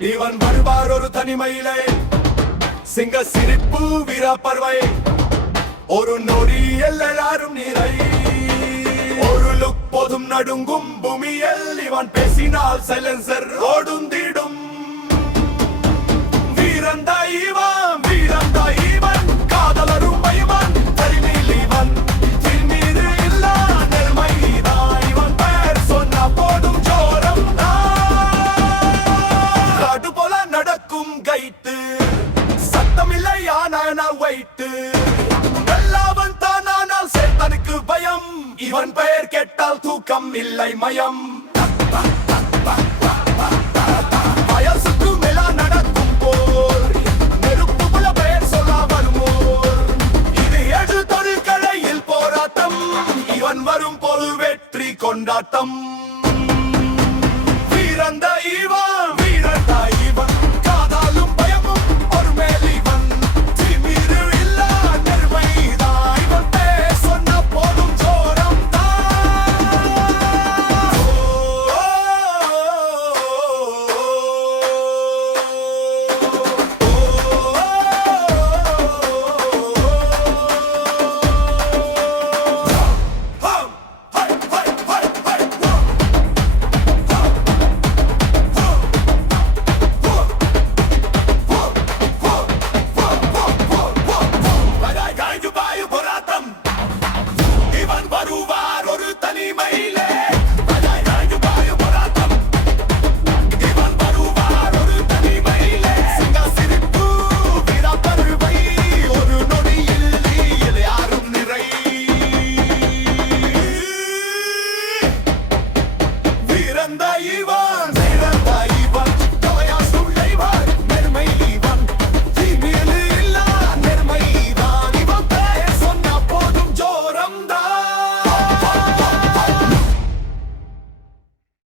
இவன் வருவார் ஒரு தனிமையிலே, சிங்க சிரிப்பு வீரப்பறவை, ஒரு நொடி எல்லாரும் நீரை, ஒரு லுக் போதும் நடுங்கும் பூமியில், இவன் பேசினால் சைலன்சர் ஓடுந்திடும். வீரந்தா இவன், வீரந்தா இவன், காதலரும் இவன், தரிமீல் இவன், திருமீது இல்லா நெருமைதான் இவன், பேர் சொன்னா போடும் ஜோரம் காடு போல நடக்கும் கைத்து, சத்தமில்லை ஆனால் வைத்து, எல்லாவன் தானால் சேத்தனுக்கு பயம், இவன் பெயர் கேட்டால் தூக்கம் இல்லை மயம். வயசுக்கு மேலா நடக்கும் போர், நெருப்பு புல பெயர் சொல்ல வருமோர், இது ஏழு தொழிற்கலையில் போராட்டம், இவன் வரும் போது வெற்றி கொண்டாட்டம்.